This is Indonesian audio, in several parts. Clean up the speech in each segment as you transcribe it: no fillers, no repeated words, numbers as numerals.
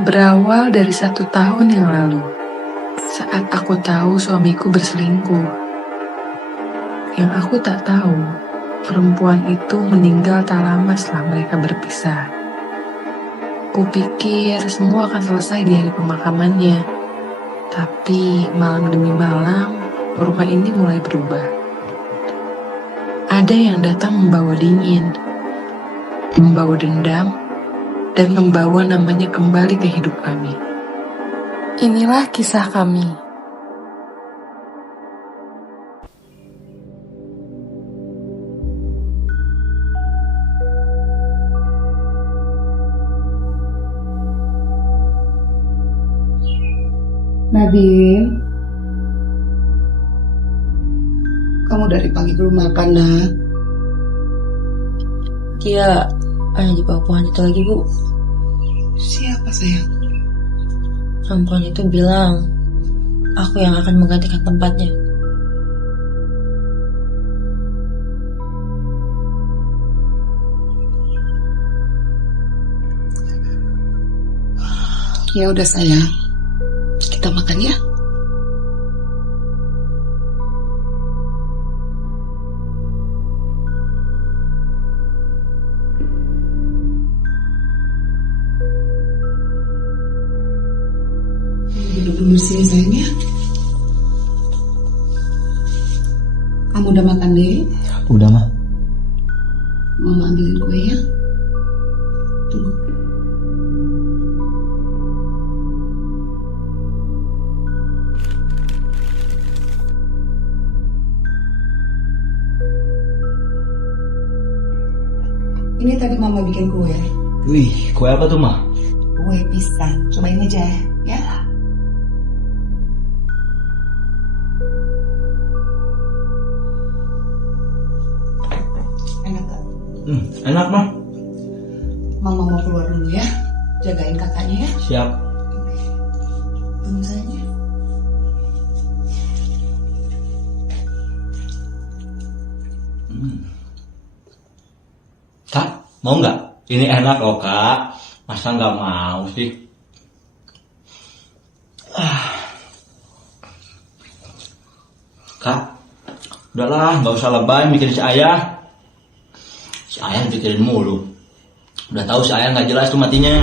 Berawal dari 1 tahun yang lalu, saat aku tahu suamiku berselingkuh. Yang aku tak tahu, perempuan itu meninggal tak lama setelah mereka berpisah. Kupikir semua akan selesai di hari pemakamannya. Tapi malam demi malam, rumah ini mulai berubah. Ada yang datang membawa dingin, membawa dendam, dan membawa namanya kembali ke hidup kami. Inilah kisah kami. Nadine, kamu dari pagi belum makan, nak? Dia ada di bawah pohon itu lagi, Bu. Siapa, sayang? Perempuan itu bilang aku yang akan menggantikan tempatnya. Ya udah, sayang. Kita makan ya. Duduk dulu sini, sayang ya. Kamu udah makan, deh? Udah, mah. Mama ambilin kue ya. Tunggu. Ini tadi mama bikin kue. Wih, kue apa tuh, mah? Kue pisang. Cobain aja ya. Enak gak? Enak, mah. Mama mau keluar dulu ya. Jagain kakaknya ya. Siap. Tunggu saja. Kak, mau nggak? Ini enak loh, Kak. Masa nggak mau sih? Kak, udahlah, nggak usah lebay mikirin si Ayah. Si Ayah pikirin mulu. Udah tahu si Ayah nggak jelas tuh matinya.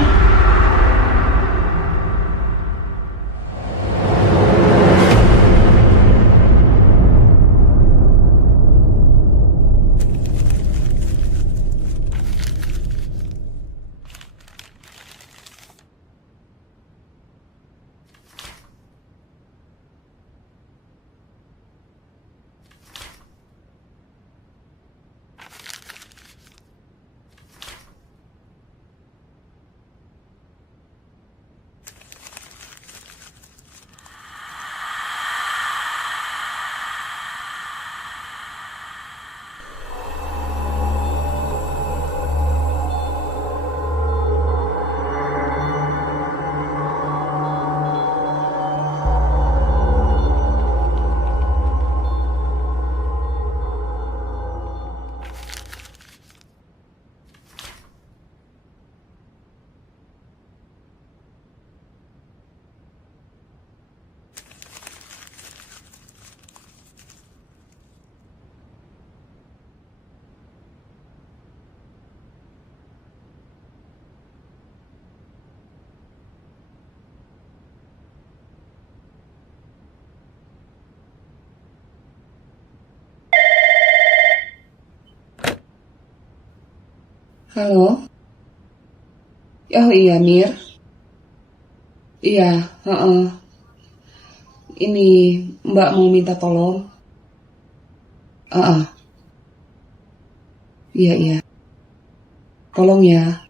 Halo? Oh iya, Mir. Iya, heeh. Ini Mbak mau minta tolong. Iya, iya. Tolong ya.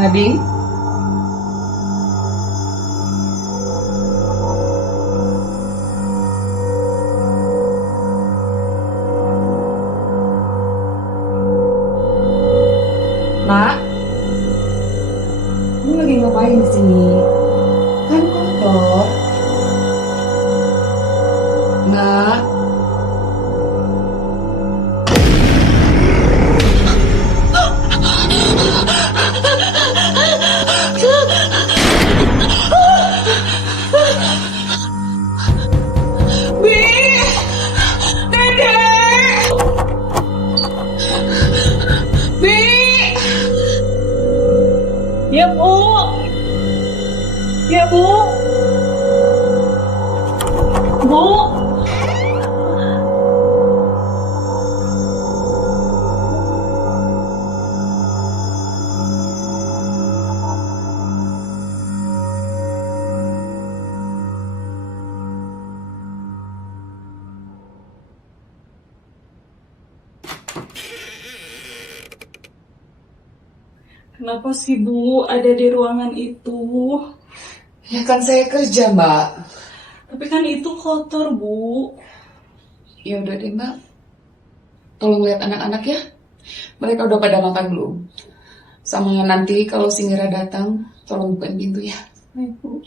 Nadine? Nak? Kamu lagi ngapain di sini? Kan kotor. Nak? Ya Bu. Ya Bu. Bu. Kenapa sih Bu ada di ruangan itu? Ya kan saya kerja, Mbak. Tapi kan itu kotor, Bu. Ya udah deh, Mbak. Tolong lihat anak-anak ya. Mereka udah pada makan belum? Sama nanti kalau si Mira datang, tolong bukain pintu ya. Baik, Bu.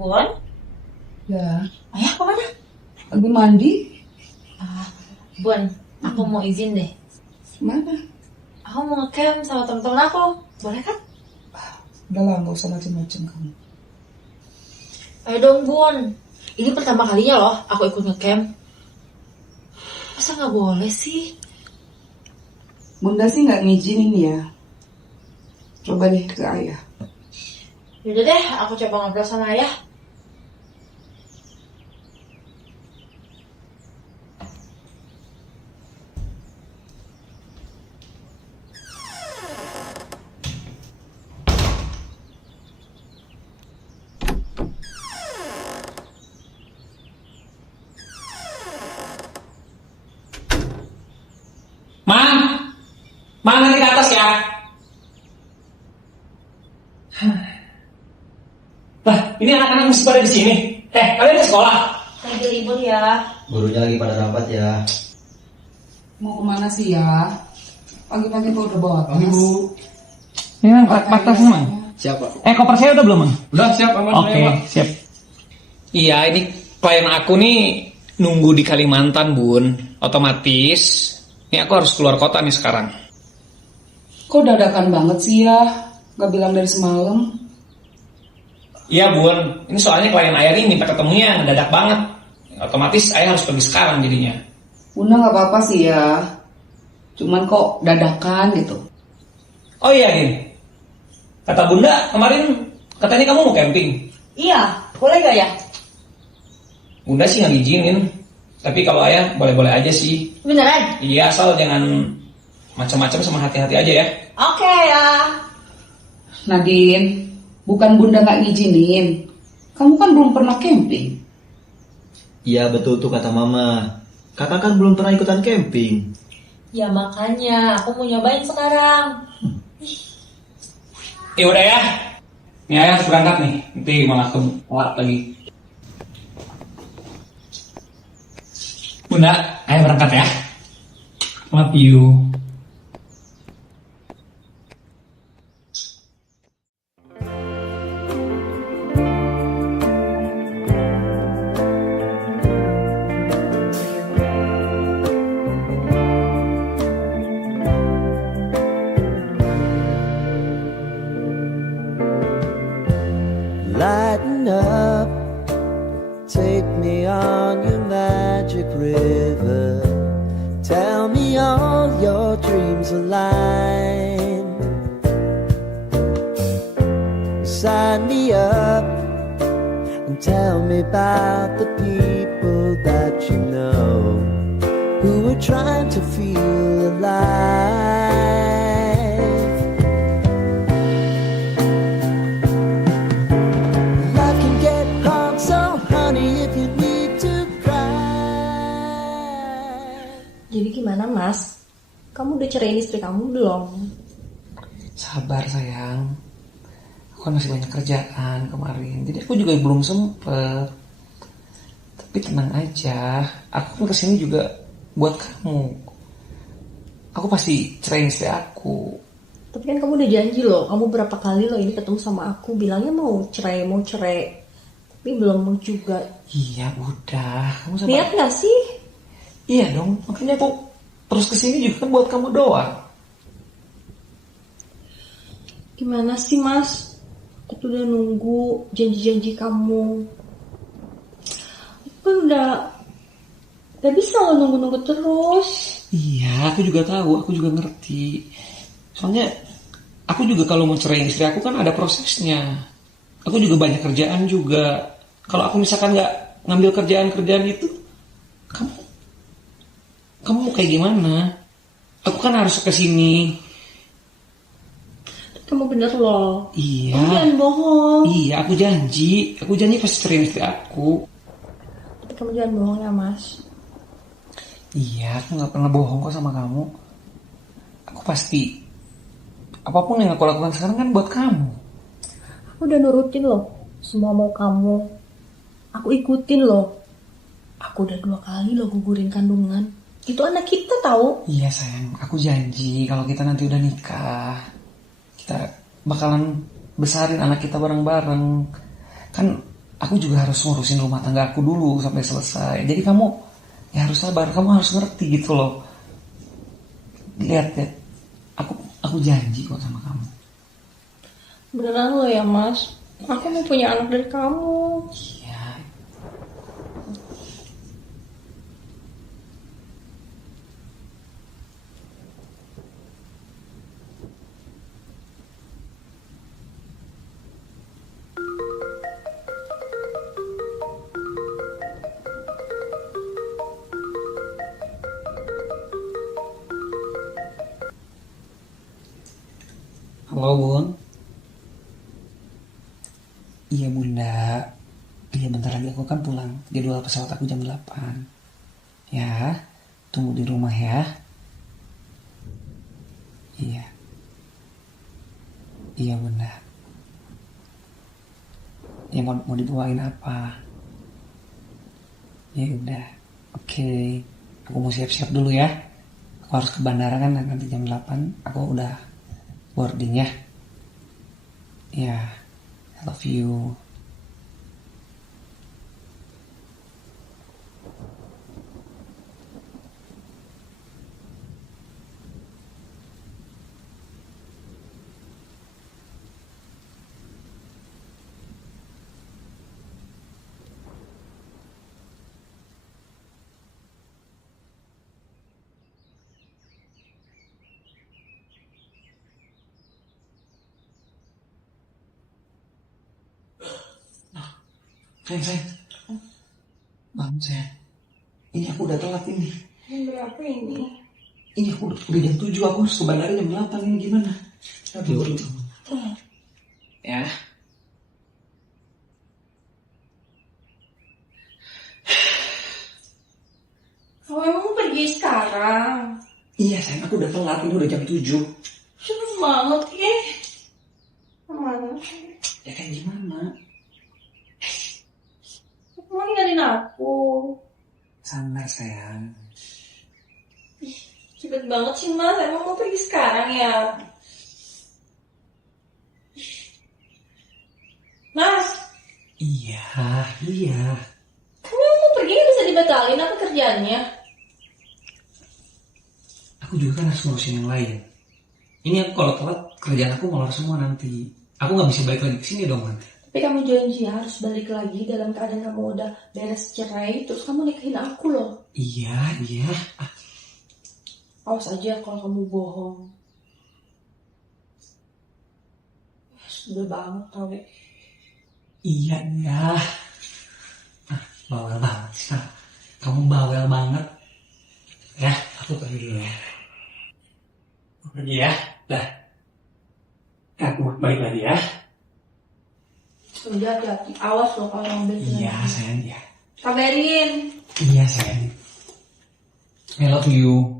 Bun? Ya. Ayah kemana? Lagi mandi? Bun, aku mau izin deh. Mana? Aku mau ngecamp sama temen-temen aku. Boleh kan? Udah lah, nggak usah macem-macem kamu. Ayo dong Bun. Ini pertama kalinya loh aku ikut ngecamp. Masa nggak boleh sih? Bunda sih nggak ngizinin ya. Coba deh ke ayah. Yaudah deh, aku coba ngobrol sama ayah. Mang nanti ke atas ya. Lah, ini anak-anak mesti pada di sini. Kalian ke sekolah? Lagi libur ya. Gurunya lagi pada rapat ya. Mau kemana sih ya? Pagi-pagi kok udah bawa tas. Bu. Ini Mang, pak tasnya Mang. Siapa? Koper saya udah belum Mang? Udah siap aman. Oke, siap. Iya, ini klien aku nih nunggu di Kalimantan, Bun. Otomatis, ini aku harus keluar kota nih sekarang. Kok dadakan banget sih ya? Gak bilang dari semalam. Iya, Bun. Ini soalnya klien ayah ini minta ketemunya mendadak banget. Otomatis ayah harus pergi sekarang jadinya. Bunda gak apa-apa sih ya. Cuman kok dadakan gitu. Oh iya, Din. Kata Bunda, kemarin katanya kamu mau camping. Iya, boleh gak ya? Bunda sih nggak ngizinin. Tapi kalau ayah boleh-boleh aja sih. Beneran? Iya, asal jangan macam-macam sama hati-hati aja ya. Oke ya. Nadine, bukan Bunda gak ngizinin. Kamu kan belum pernah camping. Iya betul tuh kata mama. Kakak kan belum pernah ikutan camping. Ya makanya, aku mau nyobain sekarang. Ya udah ya. Ini ayah harus berangkat nih. Nanti malah keluar lagi. Bunda, ayah berangkat ya. Love you. stars align. Sign me up and tell me about the people that you know who are trying to feel alive. Life can get hard, so honey, if you need to cry. Jadi gimana Mas? Kamu udah ceraiin istri kamu belum? Sabar sayang, aku kan masih banyak kerjaan kemarin, jadi aku juga belum sempet. Tapi tenang aja, aku kan kesini juga buat kamu. Aku pasti ceraiin istri aku. Tapi kan kamu udah janji loh, kamu berapa kali loh ini ketemu sama aku bilangnya mau cerai. Tapi belum mau juga. Iya udah, kamu sabar. Niat gak sih? Iya dong, makanya aku terus kesini juga kan buat kamu doang. Gimana sih Mas? Aku tuh udah nunggu janji-janji kamu. Aku kan udah gak bisa loh nunggu-nunggu terus. Iya, aku juga tahu, aku juga ngerti. Soalnya aku juga kalau mau ceraiin istri aku kan ada prosesnya. Aku juga banyak kerjaan juga. Kalau aku misalkan nggak ngambil kerjaan itu, kamu mau kayak gimana? Aku kan harus kesini. Kamu bener loh. Iya. Kamu jangan bohong. Iya, aku janji pasti ceraiin istri aku. Tapi kamu jangan bohong ya Mas. Iya, aku nggak pernah bohong kok sama kamu. Aku pasti apapun yang aku lakukan sekarang kan buat kamu. Aku udah nurutin loh semua mau kamu. Aku ikutin loh. Aku udah 2 kali loh gugurin kandungan. Itu anak kita tahu. Iya sayang, aku janji kalau kita nanti udah nikah, kita bakalan besarin anak kita bareng-bareng. Kan aku juga harus ngurusin rumah tangga aku dulu sampai selesai. Jadi kamu ya harus sabar, kamu harus ngerti gitu loh. Lihat ya, aku janji kok sama kamu. Beneran lo ya Mas. Aku mau punya anak dari kamu. Iya. Halo Bun. Iya Bunda. Iya bentar lagi aku kan pulang. Jadwal pesawat aku jam 8. Ya, tunggu di rumah ya. Iya. Iya Bunda. Ya mau dibawain apa? Ya udah. Oke. Aku mau siap-siap dulu ya. Aku harus ke bandara kan nanti jam 8. Aku udah boarding ya. Ya, I love you. Sayang. Bangun sayang. Ini aku udah telat ini. Berapa ini? Ini aku udah jam 7, aku harus ke bandara jam 8, ini gimana? Aduh. Ya. Oh emang mau pergi sekarang? Iya sayang, aku udah telat, ini udah jam 7. Cepet banget ya. Mana? Ya kan gimana? Kamu ninggalin aku. Sabar sayang. Cepet banget sih Mas, emang mau pergi sekarang ya? Mas, Iya. kamu mau pergi bisa dibatalin apa kerjaannya? Aku juga kan harus ngurusin yang lain. Ini aku kalau telat, kerjaan aku molor semua nanti. Aku gak bisa balik lagi ke sini dong nanti. Tapi kamu janji harus balik lagi dalam keadaan kamu udah beres cerai, terus kamu nikahin aku loh. Iya. Awas aja kalau kamu bohong. Sudah banget kali. Iya. Bawel banget sih. Kamu bawel banget. Ya, aku pergi dulu ya. Aku pergi ya. Dah. Aku balik lagi ya. Udah hati-hati. Awas loh kalau mobil. Iya sayang ya. Kabarin. Iya sayang. I love you.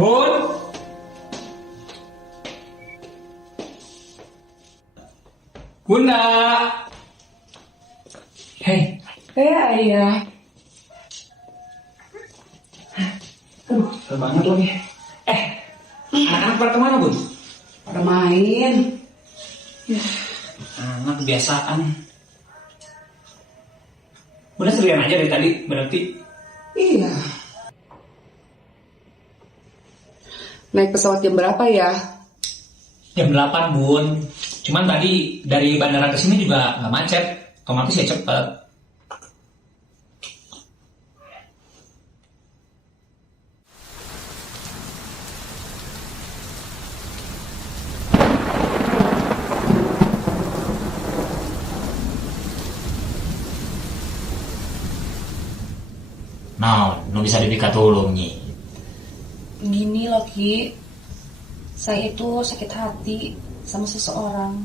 Bun. Bunda. Hei. Ayah. Aduh, susah banget lagi. Anak-anak pada kemana, Bun? Pada main. Anak kebiasaan. Bunda sendirian aja dari tadi, berarti. Iya. Naik pesawat jam berapa ya? Jam 8, Bun. Cuman tadi dari bandara ke sini juga nggak macet. Otomatis ya cepet. Nah, nu bisa dipika tulung nyi. Gini loh Ki, saya itu sakit hati sama seseorang.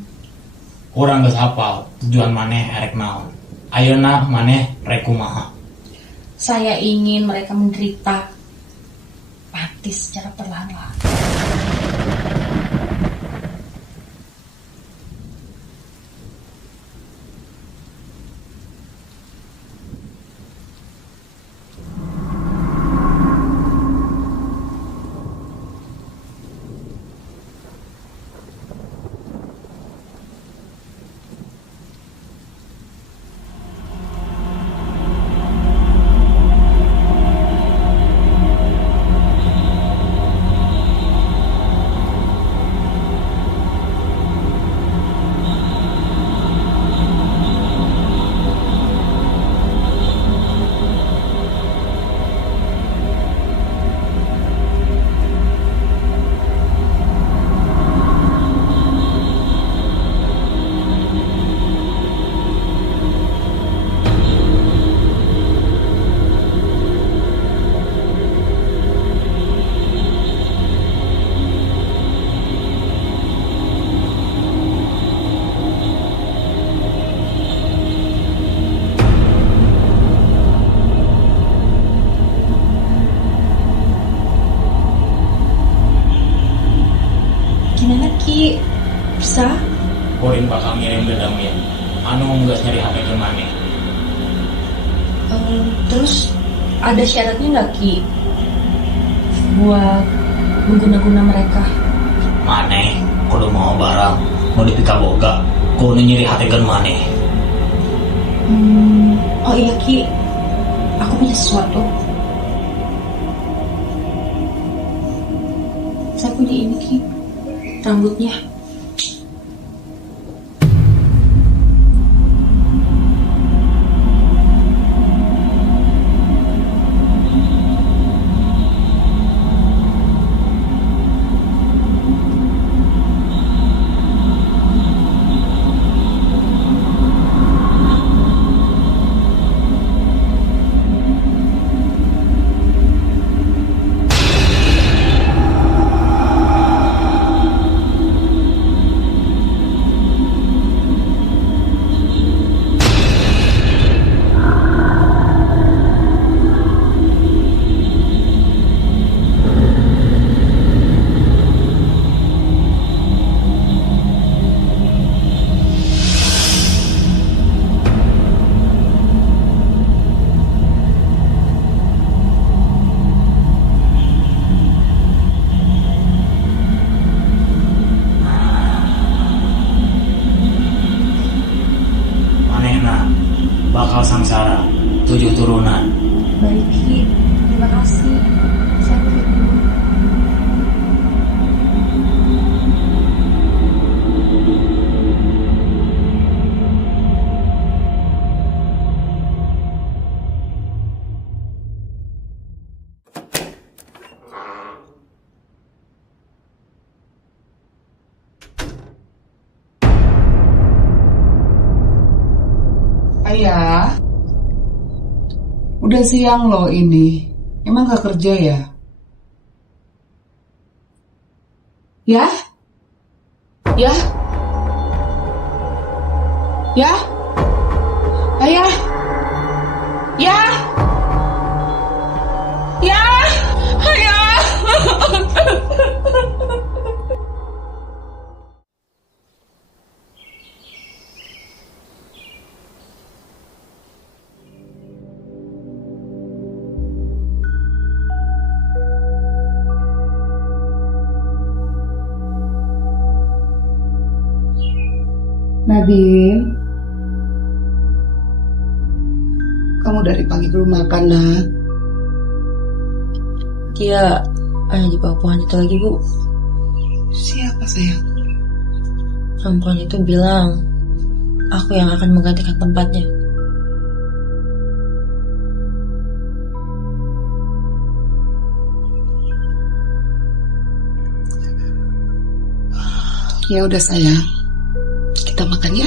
Kurang geus hafal tujuan maneh erek naon. Ayeuna maneh rek kumaha. Saya ingin mereka menderita mati secara perlahan-lahan. Gimana Ki? Bisa? Kuring bakal ngirim dedamnya. Anu geus nyari HP ke maneh. Terus ada syaratnya nggak Ki? Buat mengguna-guna mereka. Maneh kudu mau barang, mau dipika boga, kudu nyiri hati ke maneh. Oh iya Ki, aku punya sesuatu. Saya punya ini Ki, rambutnya. Baik, Ki. Terima kasih. Saya pergi dulu. Ayah, udah siang loh ini. Emang gak kerja ya? Ya? Ya? Ya? Ayah? Ya? Ya? Ayah? Nadine, kamu dari pagi belum makan, nak? Dia hanya di bawah pohon itu lagi, Bu. Siapa sayang? Perempuan itu bilang aku yang akan menggantikan tempatnya. Ya udah sayang, kita makan ya.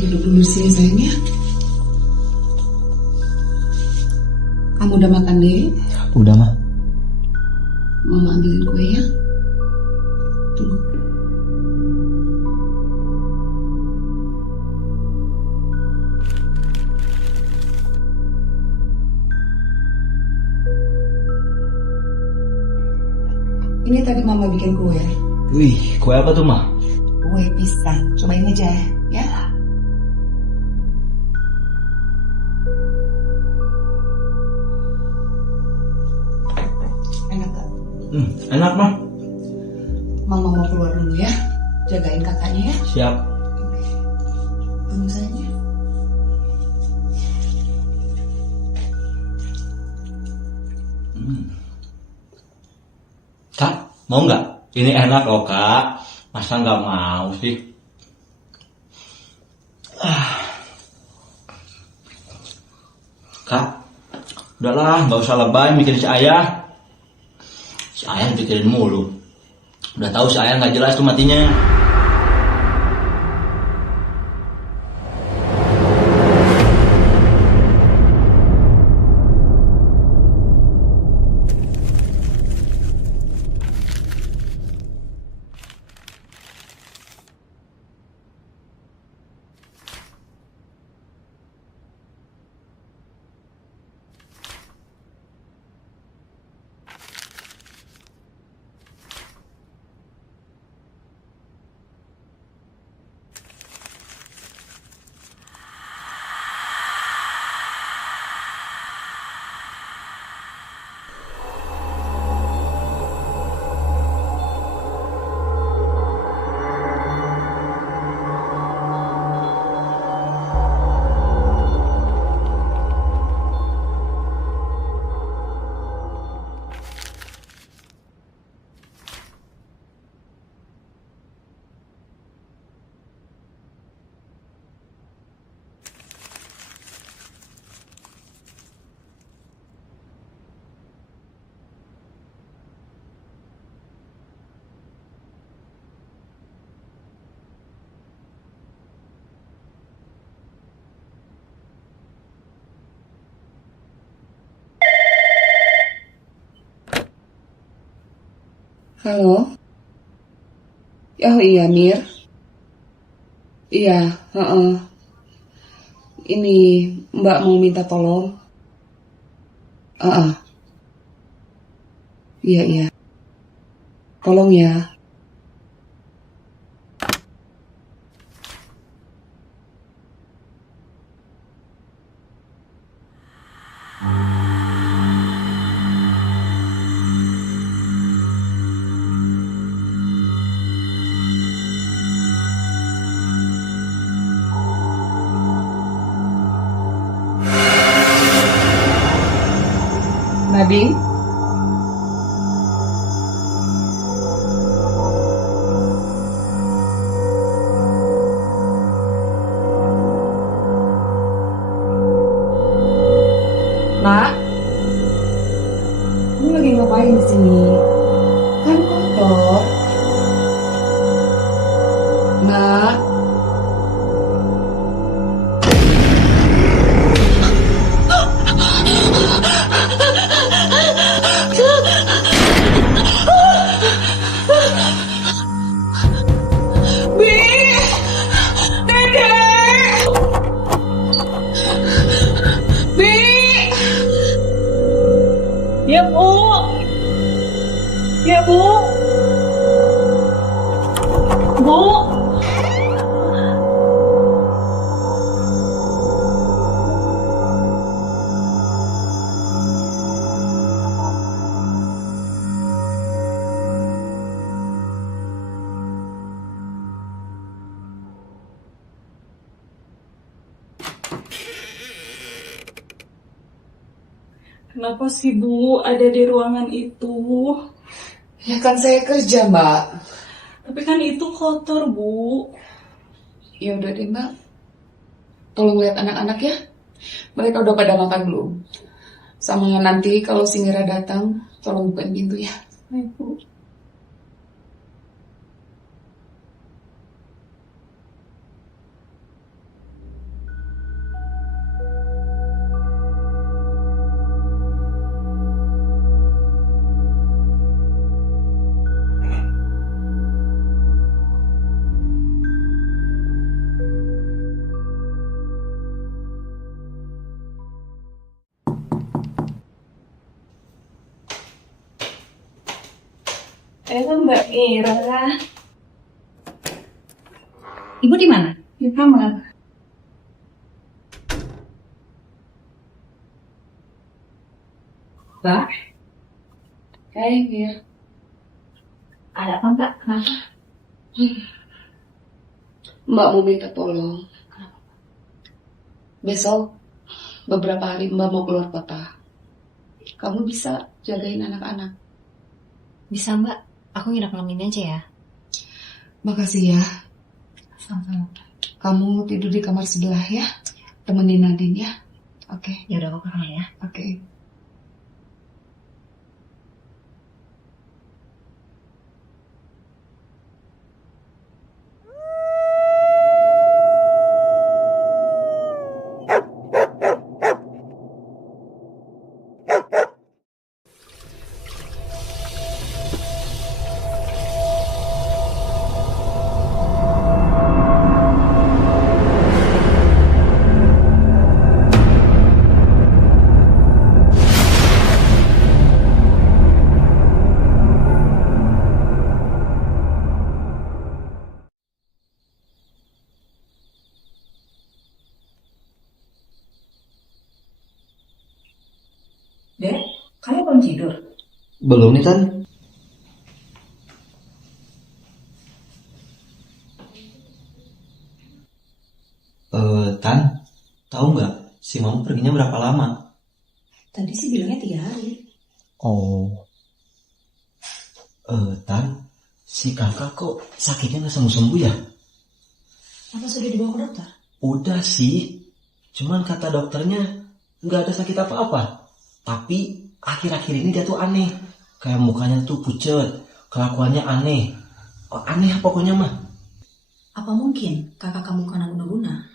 Duduk dulu sini sayang ya. Kamu udah makan deh? Udah mah. Mama ambilin kue ya. Tunggu. Ini tadi mama bikin kue. Wih, kue apa tuh mah? Kue pisang. Cobain aja ya. Enak gak? Enak mah. Mama mau keluar dulu ya. Jagain kakaknya ya. Siap. Tunggu saja. Kak, mau nggak? Ini enak loh kak. Masa nggak mau sih? Kak, udahlah nggak usah lebay mikirin si ayah. Si ayah pikirin mulu. Udah tahu si ayah nggak jelas tuh matinya. Halo? Oh iya, Mir. Iya, heeh. Ini Mbak mau minta tolong. Heeh. Iya, iya. Tolong ya. Nadine? Nak, kamu lagi ngapain di sini? Kan kotor. Nak. Ya Bu. Ya Bu. Bu. Kenapa sih Bu ada di ruangan itu? Ya kan saya kerja, Mbak. Tapi kan itu kotor Bu. Ya udah deh, Mbak. Tolong lihat anak-anak ya. Mereka udah pada makan belum? Sama nanti kalau si Mira datang, tolong bukain pintu ya. Baik Bu. Mbak Mira. Ibu di mana? Di kamar. Mbak, Hai, Mir. ada apa Mbak? Kenapa? Mbak mau minta tolong. Besok, beberapa hari Mbak mau keluar kota. Kamu bisa jagain anak-anak. Bisa Mbak, aku nginep malam ini aja ya. Makasih ya. Sama-sama. Kamu tidur di kamar sebelah ya. Temenin Nadine ya. Oke. Ya udah aku ke kamar ya. Oke. Dek, kamu belum tidur? Belum nih Tan. Tan, tahu nggak si Mama perginya berapa lama? Tadi sih bilangnya 3 hari. Oh, Tan, si kakak kok sakitnya nggak sembuh-sembuh ya? Apa sudah dibawa ke dokter? Udah sih, cuman kata dokternya nggak ada sakit apa-apa. Tapi akhir-akhir ini dia tuh aneh, kayak mukanya tuh pucet, kelakuannya aneh. Oh, aneh pokoknya mah. Apa mungkin kakak kamu kena guna-guna?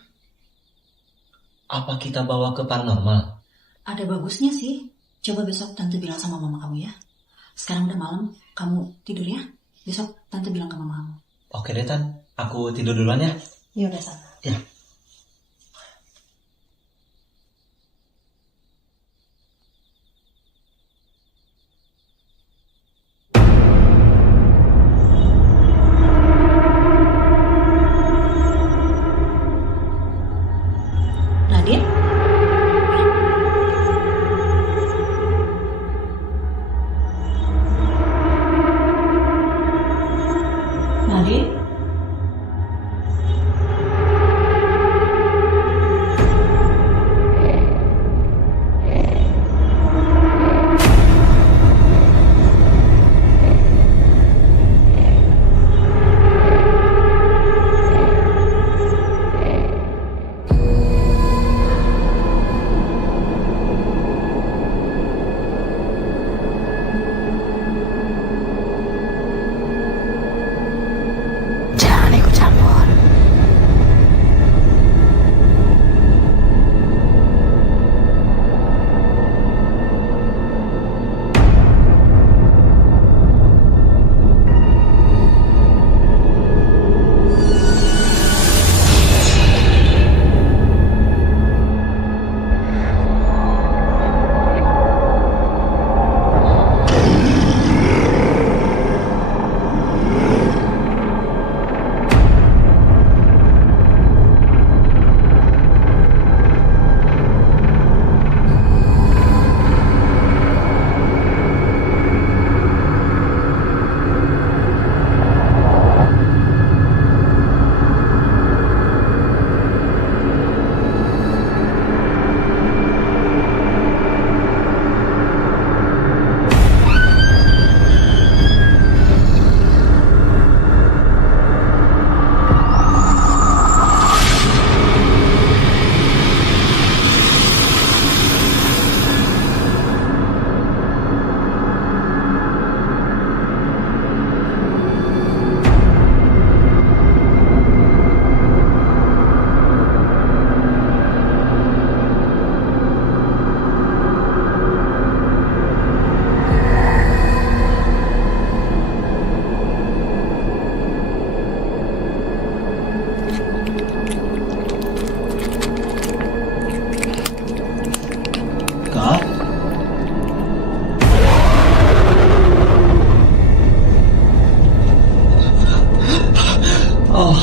Apa kita bawa ke paranormal? Ada bagusnya sih. Coba besok tante bilang sama mama kamu ya. Sekarang udah malam, kamu tidur ya. Besok tante bilang ke mama kamu. Oke deh Tan, aku tidur duluan ya. Ya udah sana. Ya. Nadine? Nadine?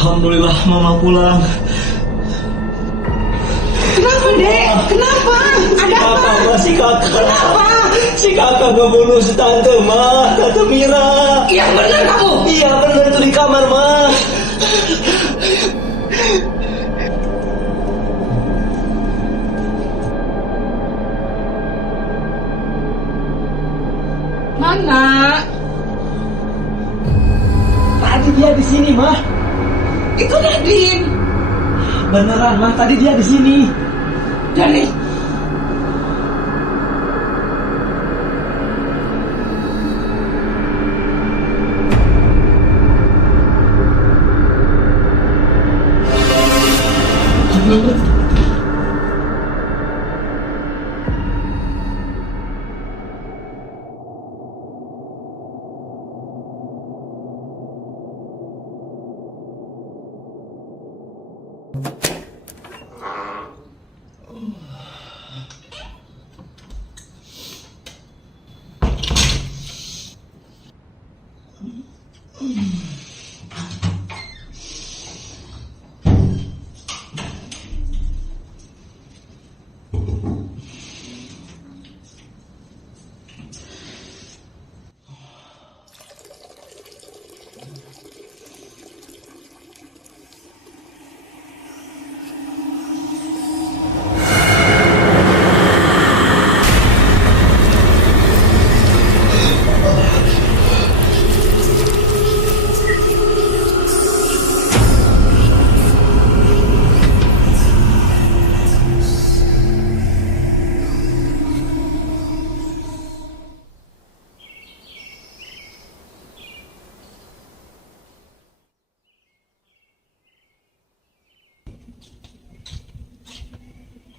Alhamdulillah mama pulang. Kenapa, Dek? Kenapa? Ada apa? Si kakak. Kenapa? Si kakak ngebunuh si tante, Ma. Tante Mira. Yang benar kamu. Iya benar, itu di kamar, Ma. Mana? Tadi dia di sini, Ma. Itu Nadine. Beneran, Ma. Tadi dia di sini. Dani.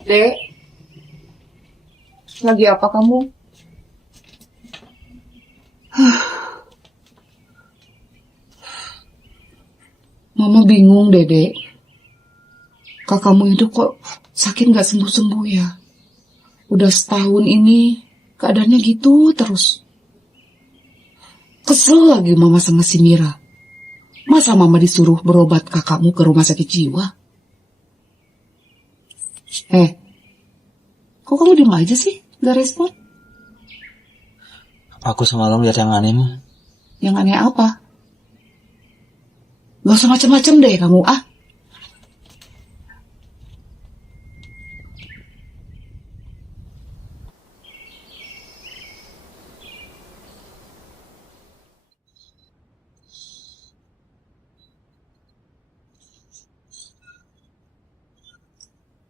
Dek, lagi apa kamu? Mama bingung, Dek. Kakakmu itu kok sakit gak sembuh-sembuh ya? Udah setahun ini keadaannya gitu terus. Kesel lagi Mama sama si Mira. Masa Mama disuruh berobat kakakmu ke rumah sakit jiwa? Kok kamu diem aja sih? Gak respon? Aku semalam lihat yang aneh, Ma. Yang aneh apa? Gak usah macem-macem deh kamu, ah.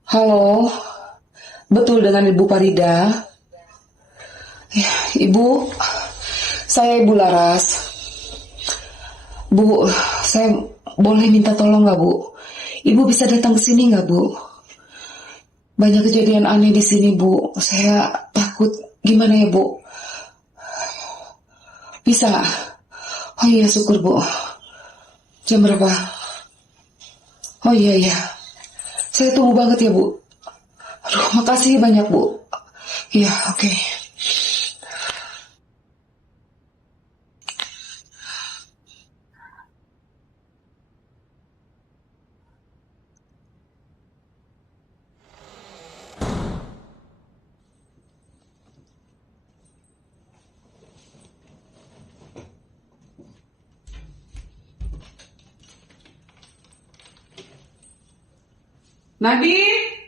Halo, betul dengan Ibu Farida. Ya, Ibu, saya Ibu Laras. Bu, saya boleh minta tolong nggak Bu? Ibu bisa datang ke sini nggak Bu? Banyak kejadian aneh di sini Bu. Saya takut. Gimana ya Bu? Bisa? Oh iya, syukur Bu. Jam berapa? Oh iya. Saya tunggu banget ya Bu. Aduh, makasih banyak Bu. Iya, oke. Nadine?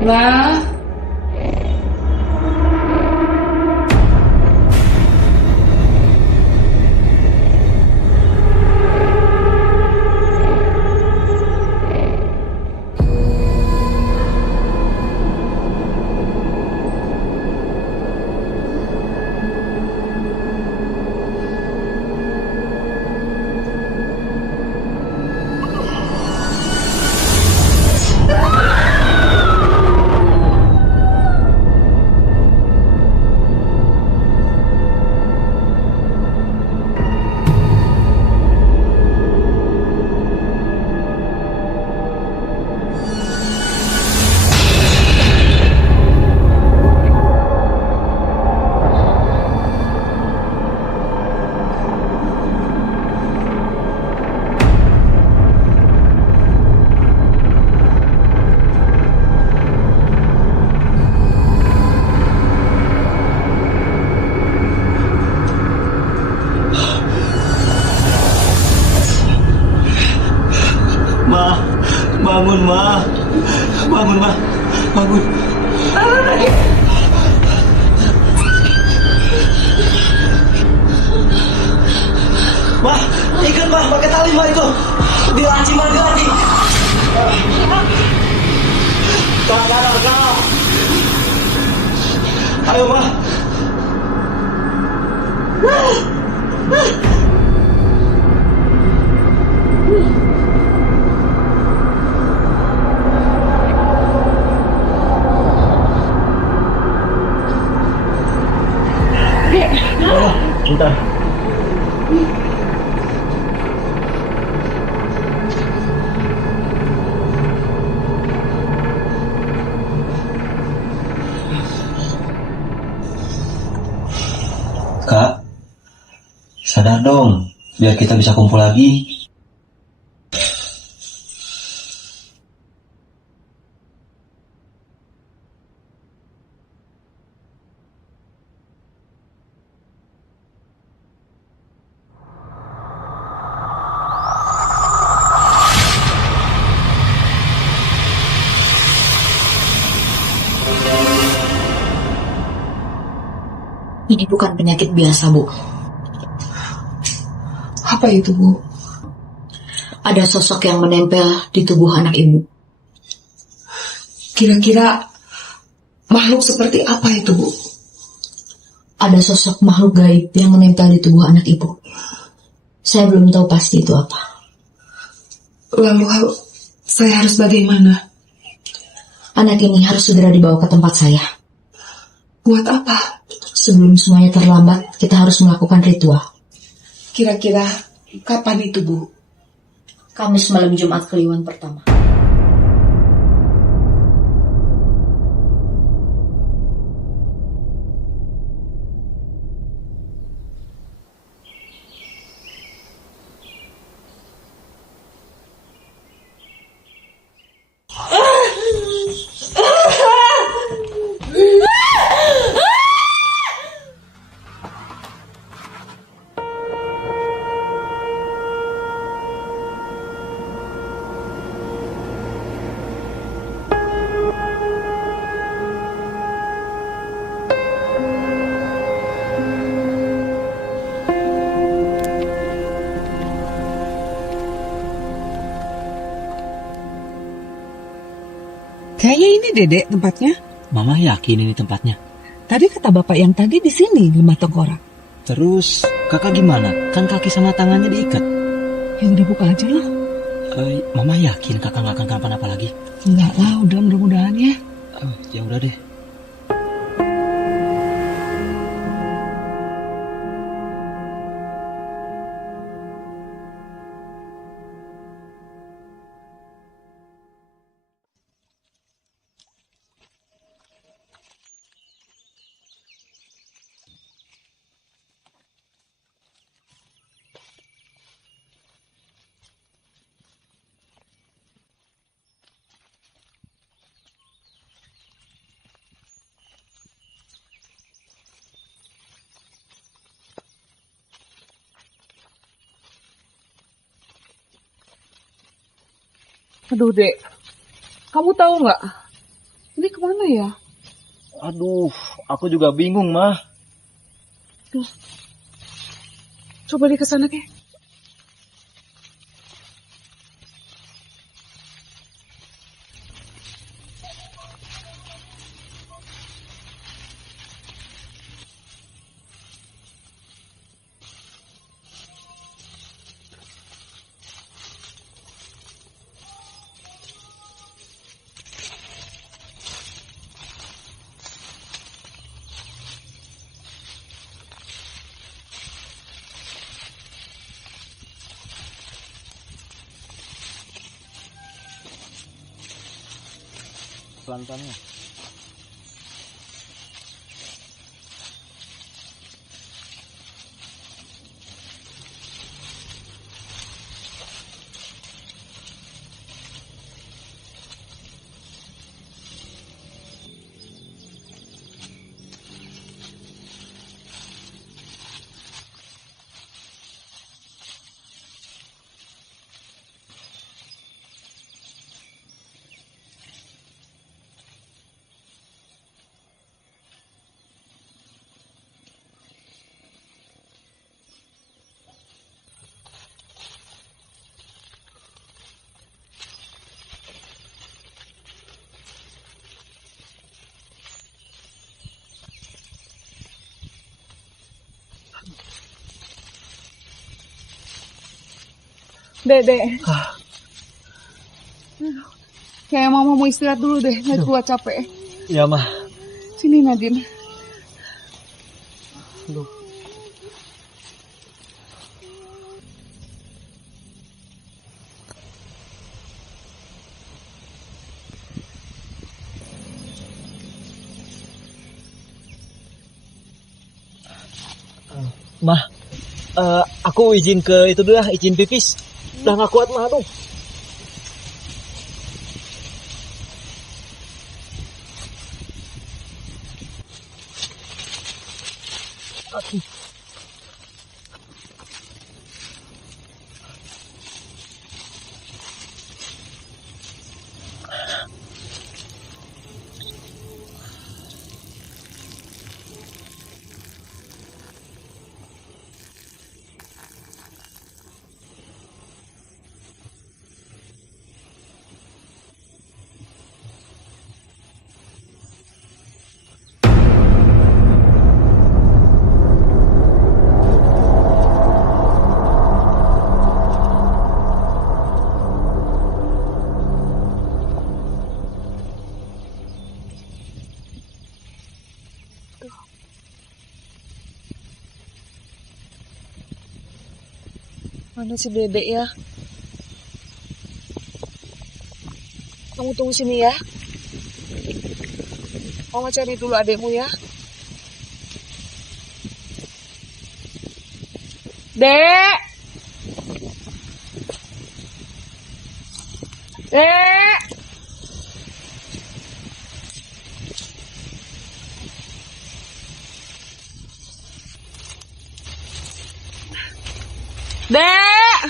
Nah, bangun, Ma. Bangun, Ma. Bangun. Ma, ikat, Ma. Pakai tali, Ma, itu. Di laci, Ma, di laci. Kak, sadar, Kak. Ayo, Ma. Bentar. Kak, sadar dong, biar kita bisa kumpul lagi. Ini bukan penyakit biasa, Bu. Apa itu, Bu? Ada sosok yang menempel di tubuh anak Ibu. Kira-kira makhluk seperti apa itu, Bu? Ada sosok makhluk gaib yang menempel di tubuh anak Ibu. Saya belum tahu pasti itu apa. Lalu saya harus bagaimana? Anak ini harus segera dibawa ke tempat saya. Buat apa? Sebelum semuanya terlambat, kita harus melakukan ritual. Kira-kira kapan itu, Bu? Kamis malam Jumat Kliwon pertama. Kayaknya ini Dedek tempatnya. Mama yakin ini tempatnya. Tadi kata bapak yang tadi di sini Lemah Tengkorak. Terus kakak gimana? Kan kaki sama tangannya diikat. Yang dibuka aja loh. Mama yakin kakak nggak akan kenapa-napa lagi? Enggak lah, udah mudah-mudahan ya. Ya udah deh. Aduh Dek, kamu tahu nggak? Ini kemana ya? Aduh, aku juga bingung, Mah. Tuh, coba di kesana ke. Pelan-pelan. Dek. Kayak mama mau istirahat dulu deh, nggak kuat capek. Iya, Mah. Sini Nadine. Aduh. Mah, aku izin ke itu dulu ya, izin pipis. Udah gak kuat, Mah, aduh. Mana si Dedek ya? Kamu tunggu sini ya. Mama cari dulu adekmu ya. Dek! Dek! Dek!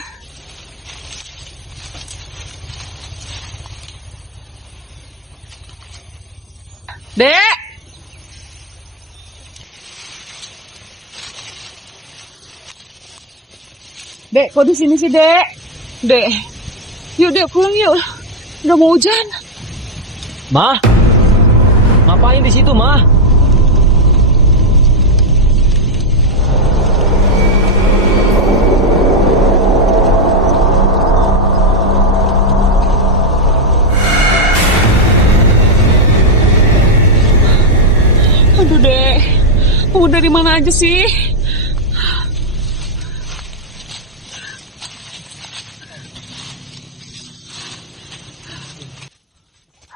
Dek! Dek, kok di sini sih, Dek? Dek. Yuk, Dek, pulang yuk. Udah mau hujan. Mah, ngapain di situ, Mah? Aduh, Dek. Kamu dari mana aja sih?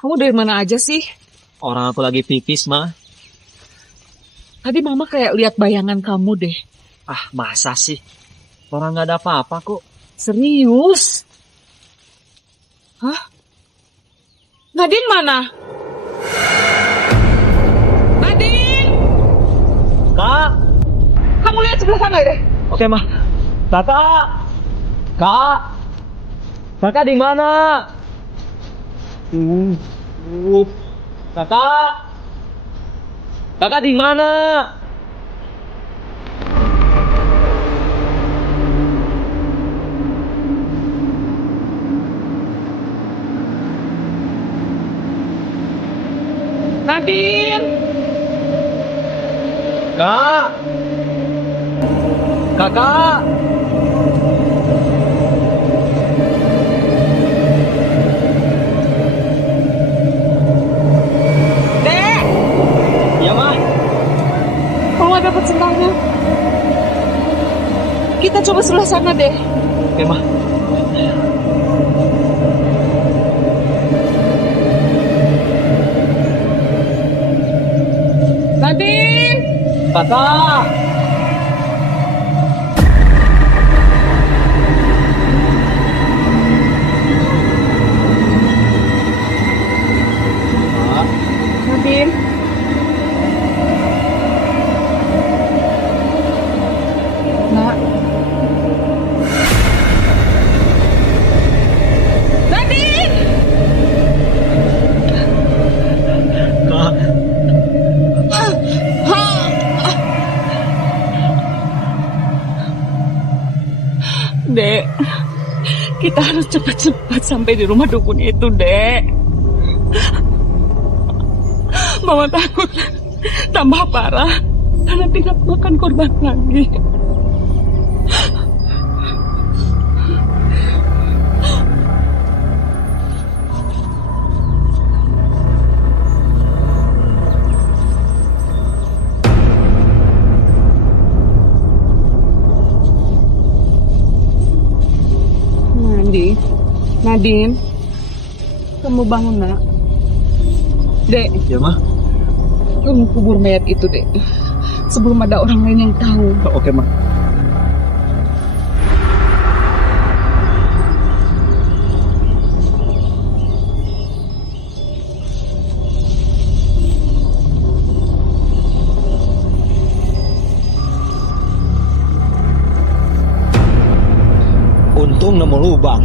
Kamu dari mana aja sih? Orang aku lagi pipis, Mah. Tadi Mama kayak lihat bayangan kamu deh. Ah, masa sih? Orang gak ada apa-apa kok. Serius? Hah? Nadine mana? Nadine! Kak! Kamu lihat sebelah sana deh. Oke, Mah. Kakak! Kak! Kakak di mana? Kakak! Kakak di mana? Nadine! Kak! Kakak! Dek! Iya, Mah. Mama dapat sinyalnya. Kita coba sebelah sana deh. Oke, Mah. Nadine! Kakak! Nadine! Nak. Nadine! Kak! Dek, kita harus cepat-cepat sampai di rumah dukun itu, Dek. Mama takut tambah parah karena tidak makan korban lagi. Nadine, kamu bangun nak. Dek, Ya mah. kamu kubur mayat itu dek. Sebelum ada orang lain yang tahu. Oke mah. Untung nemu lubang.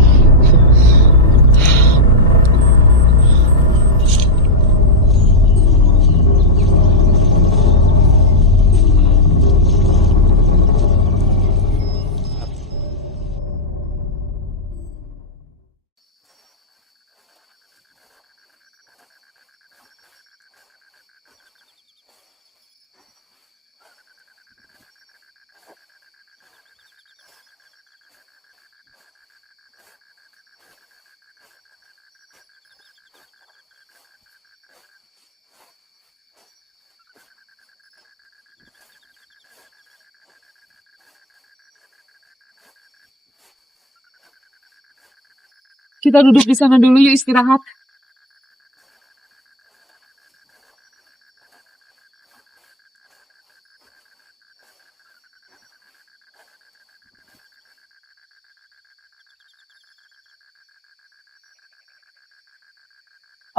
Kita duduk di sana dulu yuk istirahat.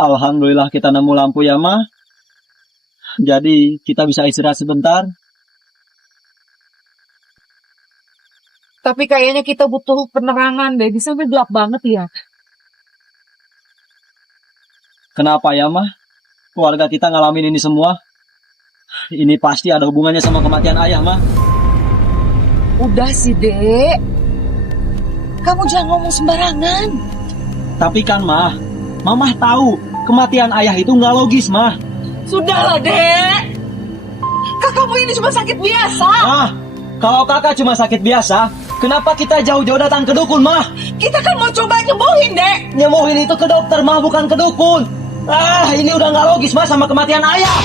Alhamdulillah kita nemu lampu ya mah. Jadi kita bisa istirahat sebentar. Tapi kayaknya kita butuh penerangan deh. Di sana gelap banget ya. Kenapa ya mah? Keluarga kita ngalamin ini semua. Ini pasti ada hubungannya sama kematian ayah mah. Udah sih dek. Kamu jangan ngomong sembarangan. Tapi kan mah, mamah tahu kematian ayah itu nggak logis mah. Sudahlah dek. Kakakmu ini cuma sakit biasa. Ah, kalau kakak cuma sakit biasa, kenapa kita jauh-jauh datang ke dukun mah? Kita kan mau coba nyembuhin dek. Nyembuhin itu ke dokter mah, bukan ke dukun. Ah, ini udah nggak logis mah sama kematian ayah.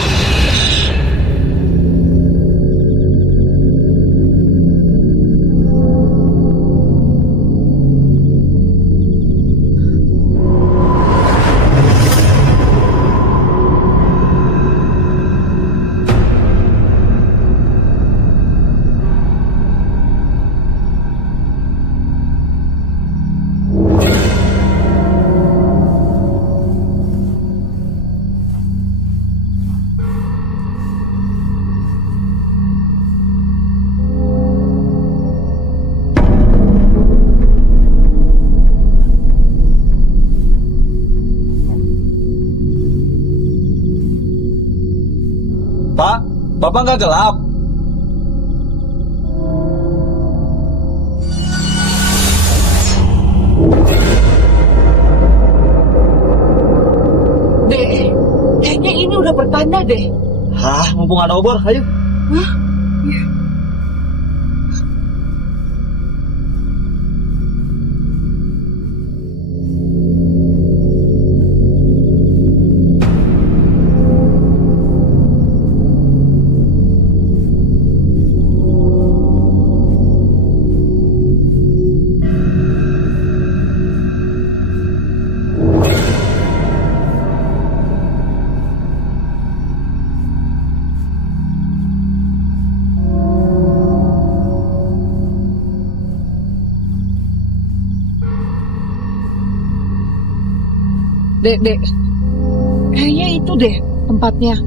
Pak, Bapak nggak gelap? Dek, kayaknya ini udah pertanda deh. Hah, mumpung ada obor, ayo. Hah? Ya. Dek, kayaknya itu deh tempatnya.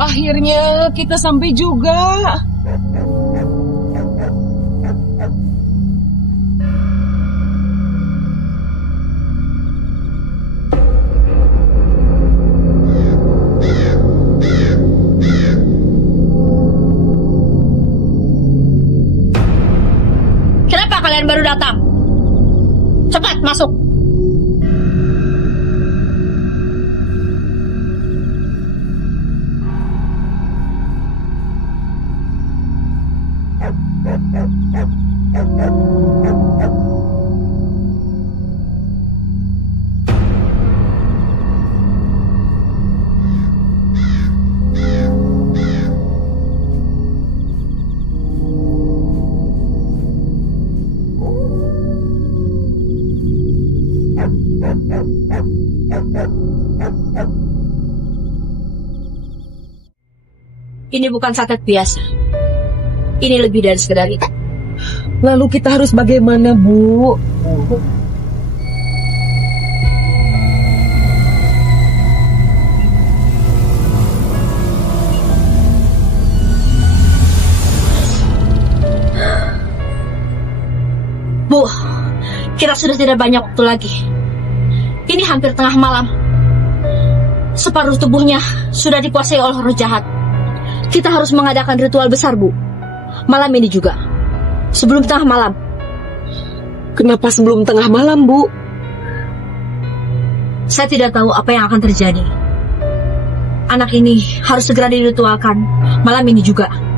Akhirnya kita sampai juga. Kenapa kalian baru datang? Cepat masuk. Ini bukan santet biasa. Ini lebih dari sekedar itu. Lalu kita harus bagaimana, Bu? Bu, kita sudah tidak banyak waktu lagi. Ini hampir tengah malam. Separuh tubuhnya sudah dikuasai oleh roh jahat. Kita harus mengadakan ritual besar, Bu. Malam ini juga. Sebelum tengah malam. Kenapa sebelum tengah malam, Bu? Saya tidak tahu apa yang akan terjadi. Anak ini harus segera diritualkan. Malam ini juga.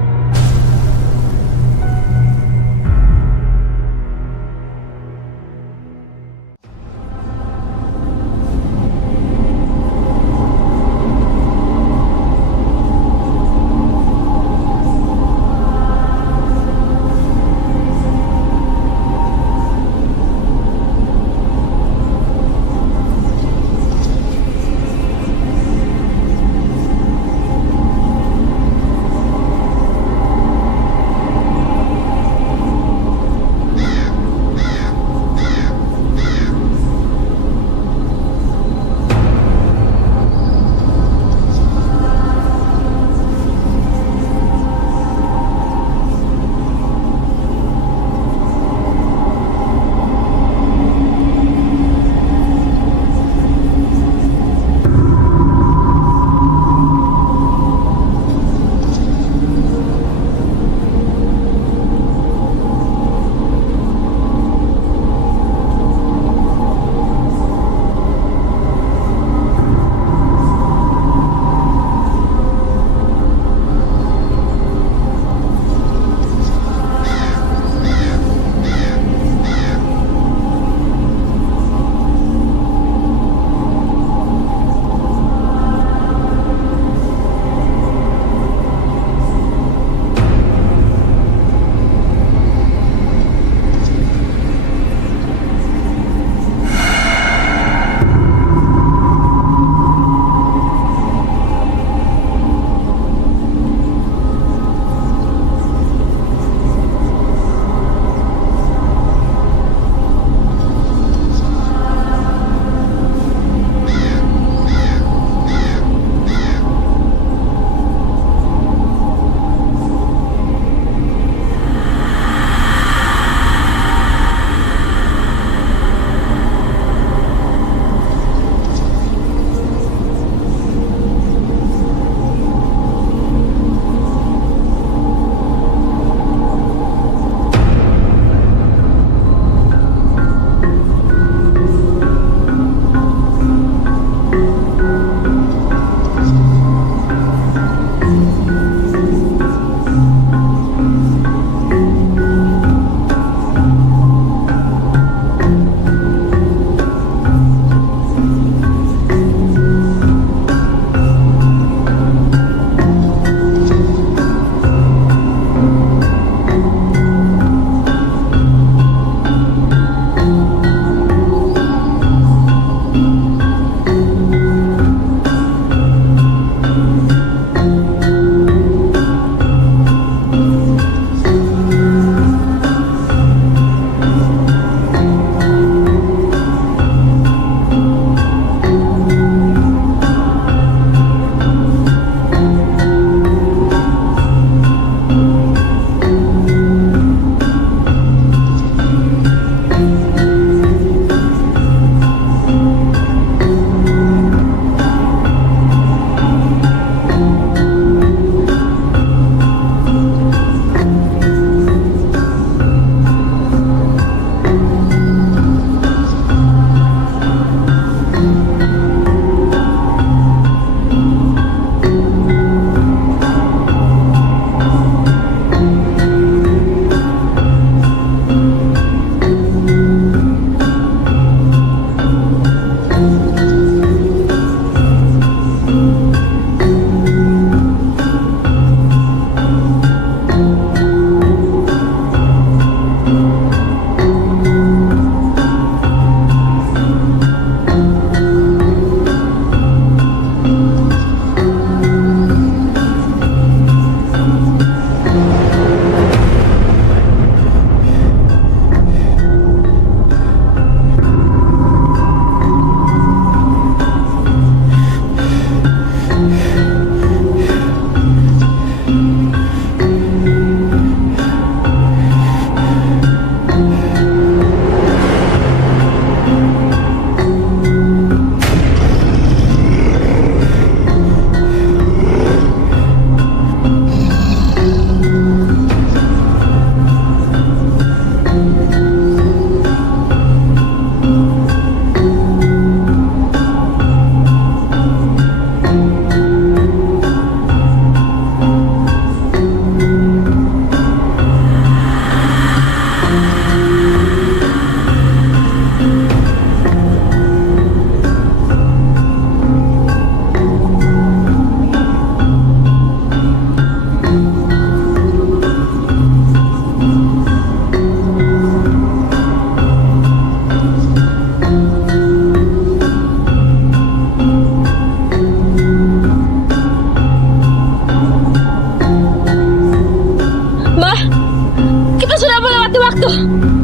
Kita sudah melewati waktu.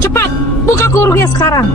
Cepat, buka kurungnya sekarang.